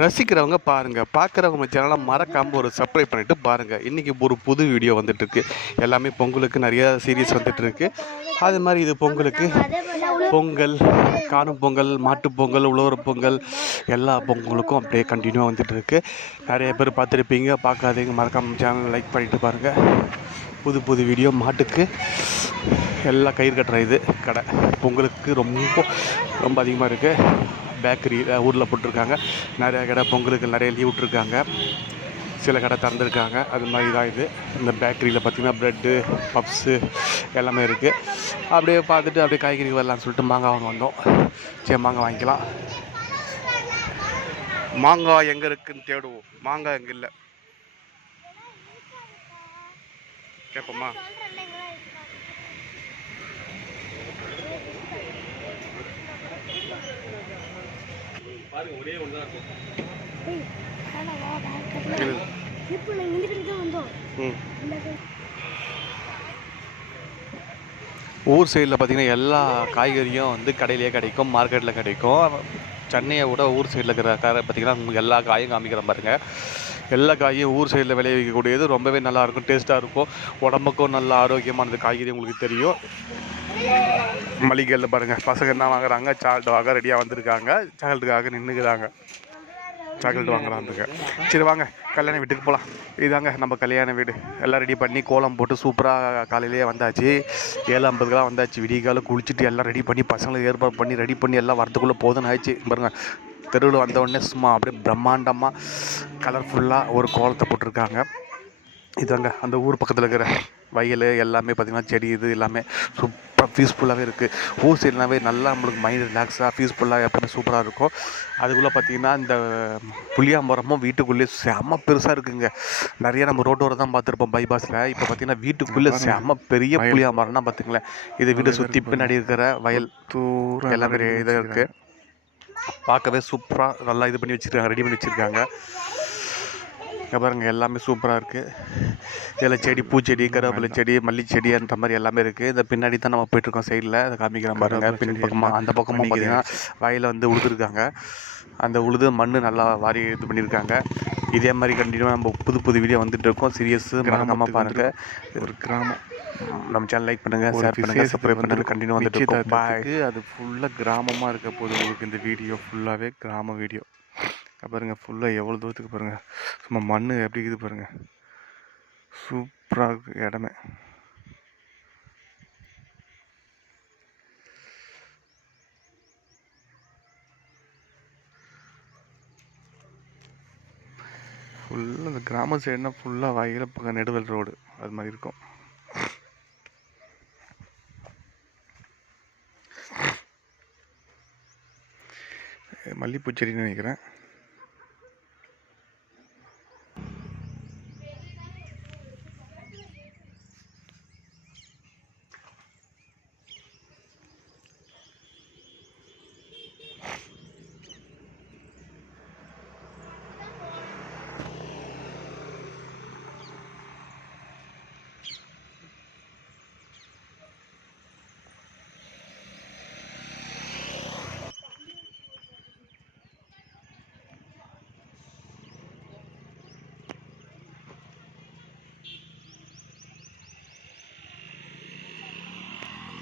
ரசிக்கிறவங்க பாருங்கள் பார்க்குறவங்க நம்ம சேனலை மறக்காமல் ஒரு சப்ஸ்கிரைப் பண்ணிவிட்டு பாருங்கள் இன்றைக்கி ஒரு புது வீடியோ வந்துட்டுருக்கு. எல்லாமே பொங்கலுக்கு நிறைய சீரியஸ் வந்துட்டுருக்கு. அது மாதிரி இது பொங்கலுக்கு பொங்கல் காணும் பொங்கல் மாட்டுப்பொங்கல் உழவர் பொங்கல் எல்லா பொங்கலுக்கும் அப்படியே கண்டினியூவாக வந்துட்டுருக்கு. நிறைய பேர் பார்த்துருப்பீங்க. பார்க்காதீங்க. மறக்காம சேனல் லைக் பண்ணிவிட்டு பாருங்கள் புது புது வீடியோ மாட்டுக்கு எல்லாம் கயிறு கட்டுற இது கடை. பொங்கலுக்கு ரொம்ப ரொம்ப அதிகமாக இருக்குது பேக்கரி ஊரில் போட்டிருக்காங்க. நிறைய கடை பொங்கலுக்கு நிறைய லீவ் விட்ருக்காங்க சில கடை திறந்துருக்காங்க. அது மாதிரி தான் இது. இந்த பேக்கரியில் பார்த்திங்கன்னா ப்ரெட்டு பப்ஸு எல்லாமே இருக்குது அப்படியே பார்த்துட்டு அப்படியே காய்கறி வரலான்னு சொல்லிட்டு மாங்காய் வாங்க வந்தோம். சரி மாங்காய் வாங்கிக்கலாம். மாங்காய் எங்கே இருக்குன்னு தேடுவோம். மாங்காய் எங்கே இல்லை. கேட்போமா இது. இப்போ நாங்கள் இந்த கடைக்கு தான் வந்தோம். ம். இந்த கடை ஊர் சைடில் பார்த்தீங்கன்னா எல்லா காய்கறியும் வந்து கடையிலேயே கிடைக்கும் மார்க்கெட்டில் கிடைக்கும். சென்னையை விட ஊர் சைடில் இருக்கிற கடை பார்த்தீங்கன்னா உங்களுக்கு எல்லா காயும் காமிக்கிறேன் பாருங்க. எல்லா காயும் ஊர் சைடில் விளைவிக்கக்கூடியது ரொம்பவே நல்லா இருக்கும் டேஸ்ட்டாக இருக்கும். உடம்புக்கும் நல்ல ஆரோக்கியமானது காய்கறி உங்களுக்கு தெரியும். மளிகையில் பாருங்கள் பசங்க என்ன வாங்குறாங்க? சாக்லேட் வாங்க ரெடியாக வந்திருக்காங்க. சாக்லேட்டுக்காக நின்றுக்கிறாங்க சாக்லேட் வாங்குறாங்க சரி வாங்க. கல்யாண வீட்டுக்கு போகலாம் இதாங்க நம்ம கல்யாண வீடு. எல்லாம் ரெடி பண்ணி கோலம் போட்டு சூப்பராக காலையிலேயே வந்தாச்சு. ஏழு ஐம்பதுக்கெலாம் வந்தாச்சு. விடிய குளிச்சுட்டு எல்லாம் ரெடி பண்ணி பசங்களுக்கு ஏற்பாடு பண்ணி ரெடி பண்ணி எல்லாம் வரதுக்குள்ளே போதுன்னு ஆயிடுச்சு. பாருங்கள் தெருவில் வந்தவுடனே சும்மா அப்படியே பிரம்மாண்டமாக கலர்ஃபுல்லாக ஒரு கோலத்தை போட்டிருக்காங்க. இதாங்க அந்த ஊர் பக்கத்தில் இருக்கிற வயல் எல்லாமே பார்த்திங்கன்னா செடி இது எல்லாமே சூப்பராக பீஸ்ஃபுல்லாகவே இருக்குது ஊர் சைட்னாவே நல்லா நம்மளுக்கு மைண்ட் ரிலாக்ஸாக பீஸ்ஃபுல்லாக எப்பவுமே சூப்பராக இருக்கும். அதுக்குள்ளே பார்த்திங்கன்னா இந்த புளியாமரமும் வீட்டுக்குள்ளேயே செம்ம பெருசாக இருக்குங்க. நிறைய நம்ம ரோட்டோர தான் பார்த்துருப்போம் பைபாஸில் இப்போ பார்த்திங்கன்னா வீட்டுக்குள்ளே செம்ம பெரிய புளியாமரம்னா பார்த்துங்களேன் இது வீட்டை சுற்றி பின்னாடி இருக்கிற வயல். தூரம் எல்லாமே இதாக இருக்குது பார்க்கவே சூப்பராக நல்லா இது பண்ணி வச்சுருக்காங்க ரெடி பண்ணி வச்சுருக்காங்க. இங்க பாருங்க எல்லாமே சூப்பராக இருக்குது இதில் செடி பூச்செடி கருவேப்பிலை செடி மல்லிச்செடி அந்த மாதிரி எல்லாமே இருக்குது இந்த பின்னாடி தான் நம்ம போயிட்டுருக்கோம் சைடில் அதை காமிக்கிறேன் பாருங்க பின் பக்கமாக அந்த பக்கமாக பார்த்தீங்கன்னா வயலில் வந்து உழுதுருக்காங்க. அந்த உழுது மண் நல்லா வாரி இது பண்ணியிருக்காங்க இதே மாதிரி கண்டினியூவாக நம்ம புது புது வீடியோ வந்துட்டு இருக்கோம் சீரியஸ் மறக்காம பாருங்கள் ஒரு கிராமம். நம்ம சேனல் லைக் பண்ணுங்கள் ஷேர் பண்ணுங்கள் சப்ஸ்கிரைப் பண்ணுங்கள் கண்டினியூ வந்துட்டு இருக்கோம் அது ஃபுல்லாக கிராமமாக இருக்க போது உங்களுக்கு இந்த வீடியோ ஃபுல்லாகவே கிராம வீடியோ பாருங்க ஃபுல்லாக எவ்வளோ தூரத்துக்கு பாருங்கள் சும்மா மண் எப்படி இருக்குது பாருங்கள் சூப்பராக இருக்கு இடமே. ஃபுல்லாக இந்த கிராம சைடுனா ஃபுல்லாக வயல பக்கம் நெடுவல் ரோடு அது மாதிரி இருக்கும். மல்லிப்பூச்செடின்னு நினைக்கிறேன்.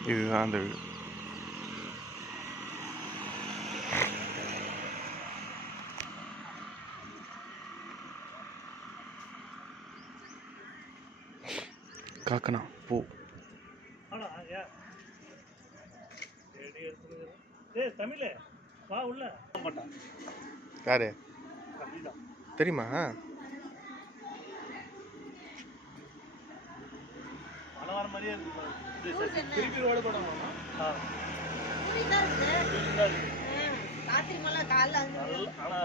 இதுதான் அந்த வீடு காக்கனா பூ. ஏய் தமிழ் வா உள்ள. மாட்டான் யாரு தெரியுமா? வர மாதிரியே இருக்கு. திருப்பி ரோடு போடணுமா ஆ. புரியுதா இருக்குது இதுதான் இருக்கு. கார்த்திகை மலை காலைல அஞ்சு நல்ல- ஆனா